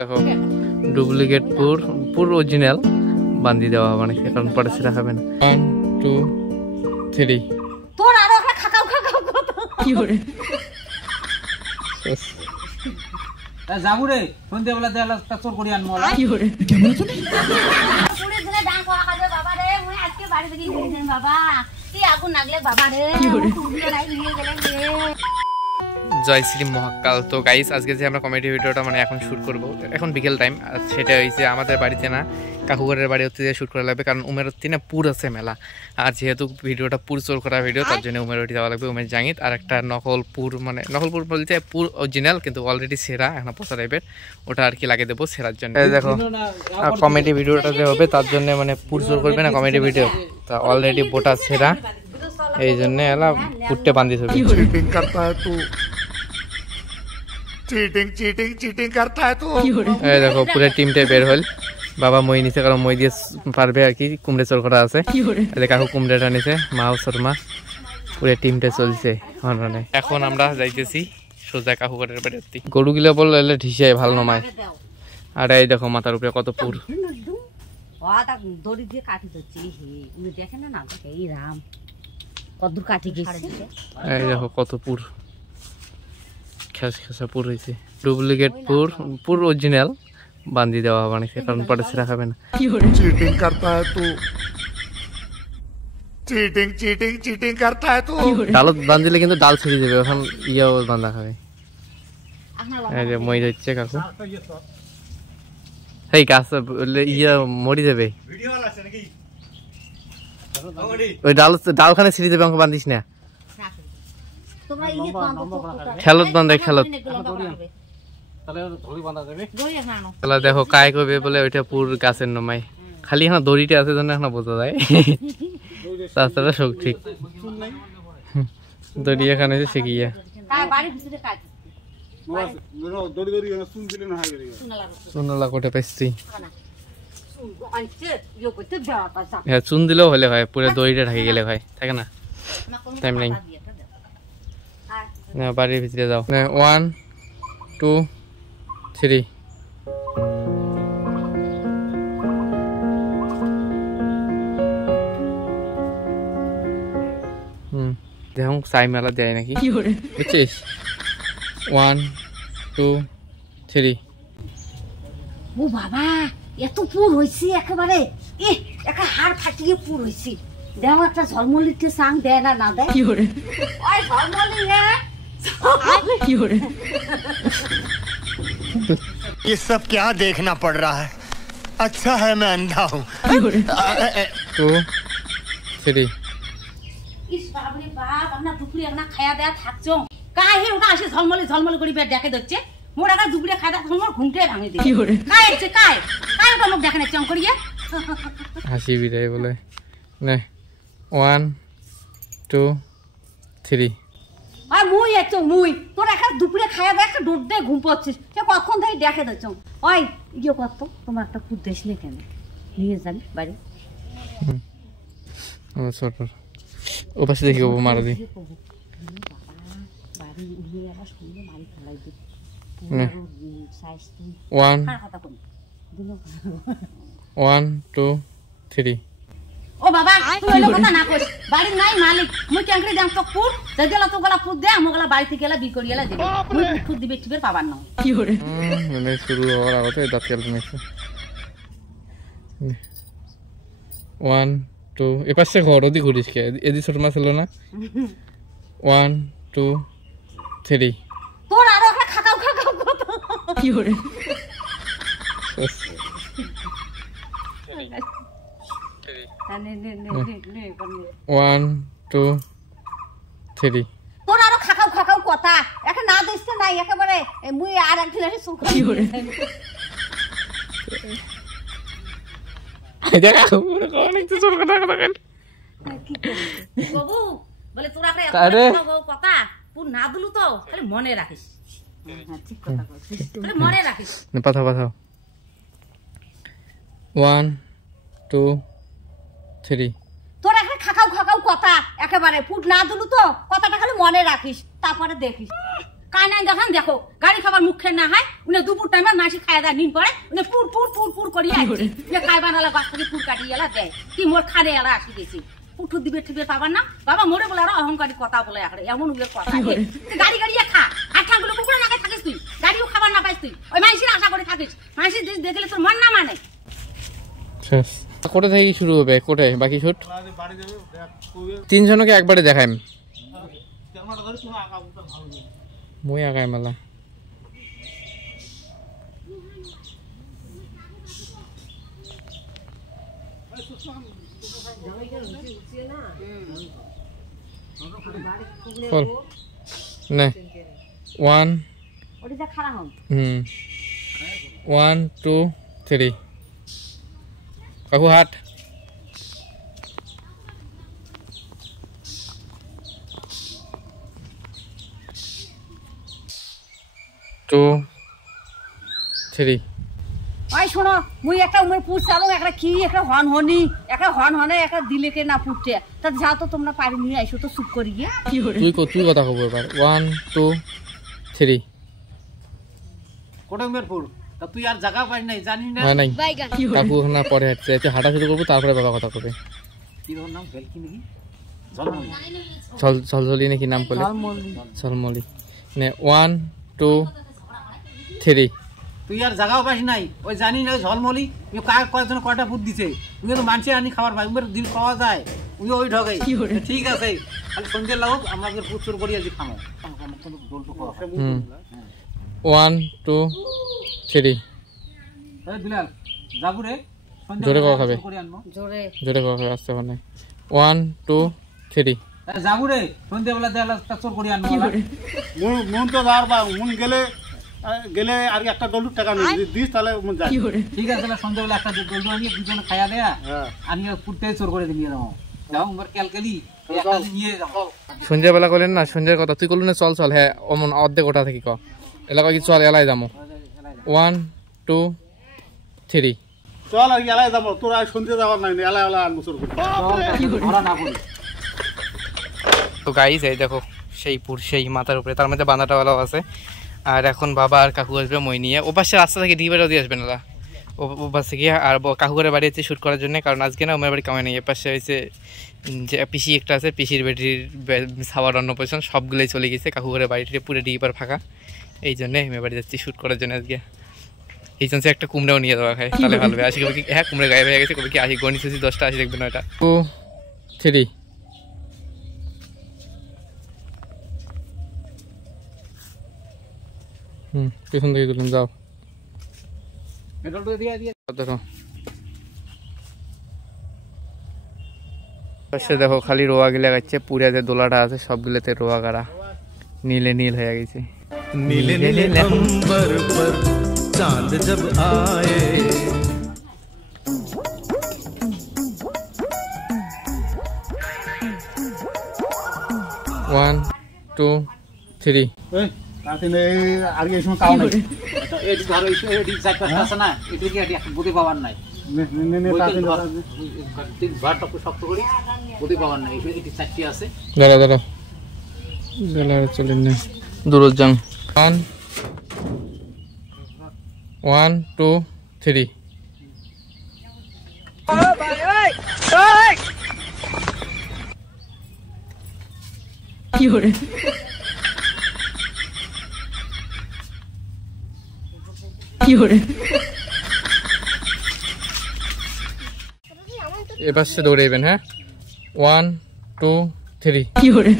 দেখো ডুপ্লিকেট পুর অরিজিনাল বান্ধি দেওয়া হবে না, কারণ পরে সেটা হবে না। 1 2 3 তোর আরো একটা খাকাও খাকাও কত কি করে যাবো রে সন্ধ্যা বেলা দেওয়ালা তা তোর করি আনবো কি করে পুরো দিনে ডাং করা কাজে বাবা রে মুই আজকে বাড়ি থেকে গিয়েছিলাম বাবা কি আগুন লাগলে বাবা রে কি করে তুমিও নাই নিয়ে গেলেন রে। জয় শ্রী মহাকাল। তো গাইস আজকে যে আমরা কমেডি ভিডিওটা মানে এখন শুট করব, এখন বিকেল টাইম, আর সেটা হয়েছে আমাদের বাড়িতে না, কাকুঘরের বাড়ি হচ্ছে শুট করা লাগবে, কারণ উমের হচ্ছে না পুর আছে মেলা, আর যেহেতু ভিডিওটা পুর চোর করা ভিডিও, তার জন্য উমের ওটি যাওয়া লাগবে। উমের জাঙ্গিত আর একটা নকলপুর, মানে নকলপুর বলতে পুর অরিজিনাল কিন্তু অলরেডি সেরা, এখন পচা টাইপের, ওটা আর কি লাগিয়ে দেবো সেরার জন্য। দেখো কমেডি ভিডিওটা যে হবে তার জন্য মানে পুর চোর করবে না কমেডি ভিডিও, তা অলরেডি বোটা সেরা, এই জন্য এলা পুটতে বান্ধি হবে। चीटिंग करता है तू, चीटिंग करता है तू। এই দেখো পুরো টিমটাই বের হল, বাবা মই নিছে, কারণ মই দিয়ে পারবে আর কি, কুমড়ে চোর করা আছে, কাকু কুমড়েটা নিছে, মাও শর্মা, পুরো টিমটা চলছে মানে। এখন আমরা যাইতেছি সোজা কাকুঘরের বাড়ি। গরুগুলো বললে ঢিসাই ভালো নমায়, আর এই দেখো মাথার উপরে কত পুর। দড়ি দিয়ে কাটি দিচ্ছি দেখে না, না দেখে এই রাম কদ্দুর কাটি গেছে, এই দেখো কত পুর, খেসা পুর হয়েছে। ডুপ্লিকেট পুর অরিজিনাল বান্ধি দেওয়া হবে না, কারণ পরে সেটা খাবে না। चीटिंग करता है तू, चीटिंग करता है तू। ডালত বান্ধিলে কিন্তু ডাল ছিঁড়ে যাবে, এখন ইয়েও বান্ধা খাবে। এই যে মই যাচ্ছে কাকু, এই গাছ ইয়ে মরি যাবে, ওই ডালখানে ছিঁড়ে যাবে, আমাকে বান্ধিস না। খেলত বান্ধে খেলত, দেখো কায় কবে বলে ওইটা পুর গাছের নমাই, খালি এখন দড়িটা আছে জন্য এখন বোঝা যায়, তাছাড়া সব ঠিক। দড়ি এখানে শিখিয়া চুনলা কোটে পাইছি, হ্যাঁ চুন দিলেও হলে হয়, পুরো দড়িটা ঢাকি গেলে হয়, থাকে না, টাইম নাই। বাড়ির ভিতরে যাও, 1 2 3 দেখুন সাই মেলা দেয় নাকি বুঝছিস। 1 2 3 ও বাবা এত পুর হয়েছে একেবারে, একা হাড় ফাটিয়ে পুর হয়েছে। দেখো একটা ঝলমলিতে সাং দেয় না, না দেয় কি করে ওই ঝলমলি কি করে। ये सब क्या देखना पड़ रहा है, अच्छा है मैं अंधा हूँ। 2 3 ইস বাবরে বাপ, আমরা দুপুরে একটা খায়া দেয়া থাকছো কাই হে, ওটা আসে ঝলমলি ঝলমলি করে ডেকে দিচ্ছে, মোর একা দুপুরে খায়া দেয়া তোমার ঘুমটাই ভাঙে দিই। কি করে কাই আছে কাই কাই ওটা লোক দেখে না চং করিয়ে হাসি বিদায় বলে। নে 1 2 3 আর মুই এতো মুই তোর একা দুপুরে খায়া দেয়া একটা ডোর দিয়ে ঘুম পাচ্ছিস, সে কখন থেকে ডেকে দিচ্ছ। ওই ইয়ে কত তোমার একটা খুব দেশ নে কেন নিয়ে যাবি বাড়ি, ছোট ও পাশে দেখি ও মারা দি 1 1 2 3 ও বাবা তুই ওই কথা না কইস, বাড়ি নাই মালিক, মুই কেঙ্করি দাম তো পুর যেগুলা তো গলা পুর দে, আমগলা বাড়িতে গেলা বি করিয়ালা দিবি, মুই পুর দিবে ঠিবের পাবার না। কি করে মানে শুরু হওয়ার আগে দাঁত কেটে নিছে। 1 2 এ পাশে ঘর ওদি ঘুরিস কে, এদি ছোট মাছ হলো না। 1 2 3 তোর আরো একটা খাকাও খাকাও কত কি করে 1 2 3 তোর আরো খাকাও খাকাও কথা এখন না দিস নাই একেবারে, মুই আর এক ঢিলে সুখ কি করে দেখো মনে কর অনেক তো ছোট কথা কথা কেন বাবু বলে তোরা একটা কথা পুর না দিলু তো খালি মনে রাখিস, ঠিক কথা কইছিস, খালি মনে রাখিস। পাঠাও 1 2 3 তোর একটা খাকাও খাকাও কথা একেবারে পুর না দিলু তো কথাটা খালি মনে রাখিস, তারপরে দেখিস কাই নাই দেখেন দেখো গাড়ি খাবার মুখে না হয় উনি দুপুর টাইমে মাসি খায় দা নিন পরে উনি পুর পুর পুর পুর করি উনি খাই বানালা গাছ থেকে পুর কাটি এলা দেয় কি মোর খারে এলা আসি গেছি পুটু দিবে ঠিবে পাবার না বাবা মোরে বলে আর অহংকারী কথা বলে আরে এমন উগের কথা গাড়ি গাড়ি খা আর ঠাঙ্গুলো কুকুরে না খাই থাকিস তুই গাড়িও খাবার না পাইস তুই ওই মাইসির আশা করে থাকিস মাইসি দেখলে তোর মন না মানে শেষ কোটা থেকে শুরু হবে কোটে বাকি শুট তিনজনকে একবারে দেখাইম মই আগাই মেলা নে 1 ওটা যা খারাপ হন 1 2 3 কাকু হাট টু 3 ওই শোনো মুই একটা উমের পুষ চালু একটা কি একটা হন হনি একটা হন হনে একটা দিলেকে না ফুটতে তা যাও তো তোমরা পারি নিয়ে আইসো তো চুপ করি গিয়ে তুই কথা কব এবার 1 2 3 কোটা উমেরপুর তা তুই আর জায়গা পাই নাই জানি না নাই কাকু না পরে হাঁটছে একটু হাঁটা শুরু করবো তারপরে বাবা কথা কবে কি ধর নাম ভেলকি নাকি ঝলঝলি নাকি নাম করলে ঝলমলি নে 1 2 3 তুই আর জায়গাও পাস নাই ওই জানি না ঝলমলি কয়েকজন কয়টা ফুট দিছে তুমি তো মানুষে আনি খাবার ভাই উমের দিন পাওয়া যায় তুমি ওই ঢগে ঠিক আছে খালি সন্ধ্যে লাগুক আমাদের প্রচুর করি আজ খামো 1 2 3 বিলাল যাবো রে জোরে কথা খাবে জোরে জোরে কথা খাবে আসতে পারে 1 2 3 যাবো রে সন্ধ্যেবেলা দেওয়ালা চোর করি আনবো মন তো আর বা মন গেলে গেলে আর একটা দলু টাকা দিস তাহলে মন যায় ঠিক আছে সন্ধ্যেবেলা একটা দলু আনিয়ে দুজনে খাইয়া দেয়া আনিয়ে পুরতে চোর করে দিয়ে যাবো যাও উমার ক্যালকালি একটা নিয়ে যাবো সন্ধ্যাবেলা করলেন না সন্ধ্যার কথা তুই করলি না চল চল হ্যাঁ অমন অর্ধেক ওটা থেকে ক এলাকা কি চল এলাই যাবো 1 2 3 চল আর এলাই যাবো তোর আর সন্ধ্যে যাওয়ার নাই এলাই এলাই আনবো চোর করে তো গাইস এই দেখো সেই পুর সেই মাথার উপরে তার মধ্যে বাঁধাটাওয়ালাও আছে আর এখন বাবা আর কাকু আসবে মই নিয়ে ও পাশে রাস্তা থেকে ডিবারেও দিয়ে আসবে না ও পাশে গিয়ে আর কাকুরের বাড়ি হচ্ছে শ্যুট করার জন্য কারণ আজকে না ওমের বাড়ি কামাই নেই এ পাশে হয়েছে যে পিসি একটা আছে পিসির বেটির খাওয়ার অন্নপ্রাশন সবগুলোই চলে গেছে কাকুরের বাড়িতে পুরো ডিবার ফাঁকা এই জন্যে ওমের বাড়ি যাচ্ছি শ্যুট করার জন্য আজকে এই জন্য একটা কুমড়াও নিয়ে দেওয়া খায় তাহলে ভালো হবে আসি কবে কি হ্যাঁ কুমড়া গায়ে হয়ে গেছে কবে কি আসি গণিত 10টা আসি দেখবেন ওটা 2 3 পিছন থেকে তুলুন যাও দেখো দেখো খালি রোয়া গিলা গাচ্ছে পুরা যে দোলাটা আছে সবগুলোতে রোয়া গাড়া নীলে নীল হয়ে গেছে नीले नीले अंबर पर चांद जब आए 1 2 3 আর এই সময় কাউ নাই এই ধরো এই জায়গা আছে না এটা কি একটা বুদ্ধি পাওয়ার নাই ভাতটা শক্ত করি বুদ্ধি পাওয়ার নাই এই চারটি আছে দাঁড়া দাঁড়া চলেন না দূরজাং 1 2 3 কি হরে কি হরে এবার সে দৌড়াইবেন হ্যাঁ 1 2 3 কি হরে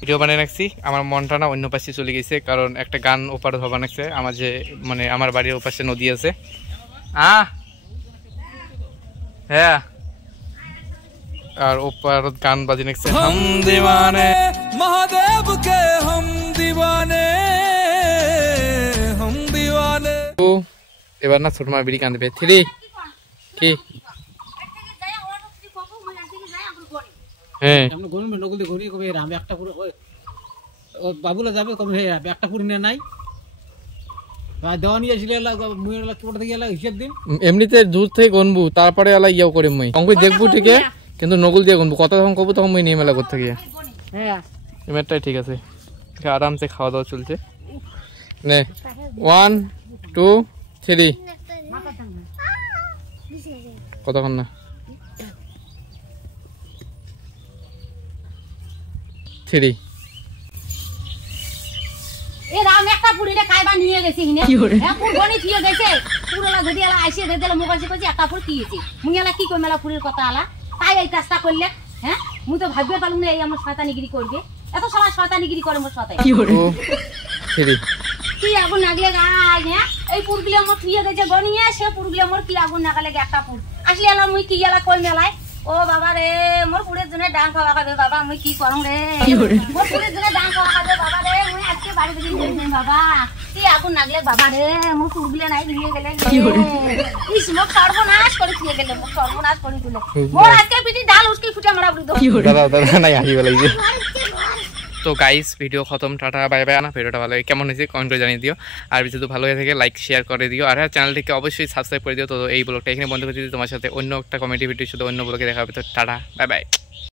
ভিডিও বানিয়ে রাখছি আমার মনটা না অন্য পাশে চলে গেছে কারণ একটা গান ওপারে ধবা নাকছে আমার যে মানে আমার বাড়ির ওপাশে নদী আছে হ্যাঁ আর ওপার গান বাজি নাকছে হাম দিওয়ানে महादेव के हम दीवाने তো এবার না ছোট মা বিড়ি কাঁদবে 3 কি হ্যাঁ আমরা গরম নগল দিয়ে ঘুরিয়ে কবে আমি একটা পুরো ও বাবুলা যাবে কবে হে একটা পুরো নিয়ে নাই দেওয়ানি আসলে মুয়ের কি পড়তে গেল হিসাব দিন এমনিতে দূর থেকে গনবু তারপরে আলা ইয়াও করে মই অঙ্ক দেখবো ঠিক কিন্তু নগুল দিয়ে গুনবো, কত তখন কবো তখন মুই নিয়ে মেলা করতে গিয়ে। হ্যাঁ এবারটাই ঠিক আছে, আরামসে খাওয়া দাওয়া চলছে। নে 1 2 3 কতক্ষণ না 3 এ রাম একটা পুরিটা খাইবা নিয়ে গেছে হিনে হ্যাঁ পুর গনি থিয়ে গেছে পুরোলা যদি আলা আইসে দে দিলা মোবাইল কইছি একটা পুর কিয়েছি মুই আলা কি কই মেলা পুরির কথা আলা তাই এই কাজটা করলে হ্যাঁ মুই তো ভাববে পারলুম না এই আমার শয়তানিগিরি করবে এত সময় শয়তানিগিরি করে মোর সাথে 2 3 কি আগুন লাগলে গায় হ্যাঁ এই পুরগুলি আমার থিয়ে গেছে গনিয়ে সে পুরগুলি আমার কি আগুন নাগালে একটা পুর আসলে আলা মুই কি আলা কই মেলায় ও বাবা রে মোর পুরের জন্য ডাং খাওয়া খাবে বাবা মুই কি করম রে মোর পুরের জন্য ডাং খাওয়া খাবে বাবা রে মুই আজকে বাড়ি থেকে যাই বাবা কি আগুন লাগলে বাবা রে মোর পুরগুলি নাই নিয়ে গেলে ইস মোর সর্বনাশ করে দিয়ে গেলে মোর সর্বনাশ করে দিলে মোর আজকে পিটি ডাল উসকি ফুটে মারা বলি দাদা দাদা নাই হাসি বেলাইছে। তো গাইস ভিডিও খতম, টাটা বাই বাই। না ভিডিওটা ভালো কেমন হয়েছে কমেন্ট করে জানিয়ে দিও, আর যদি ভালো হয়ে থাকে লাইক শেয়ার করে দিও, আর চ্যানেলটিকে অবশ্যই সাবস্ক্রাইব করে দিও। তো এই ব্লগটা এখানে বন্ধ করে দিও, তোমার সাথে অন্য একটা কমেডি ভিডিওর সাথে অন্য ব্লগে দেখা হবে। তো টাটা বাই বাই।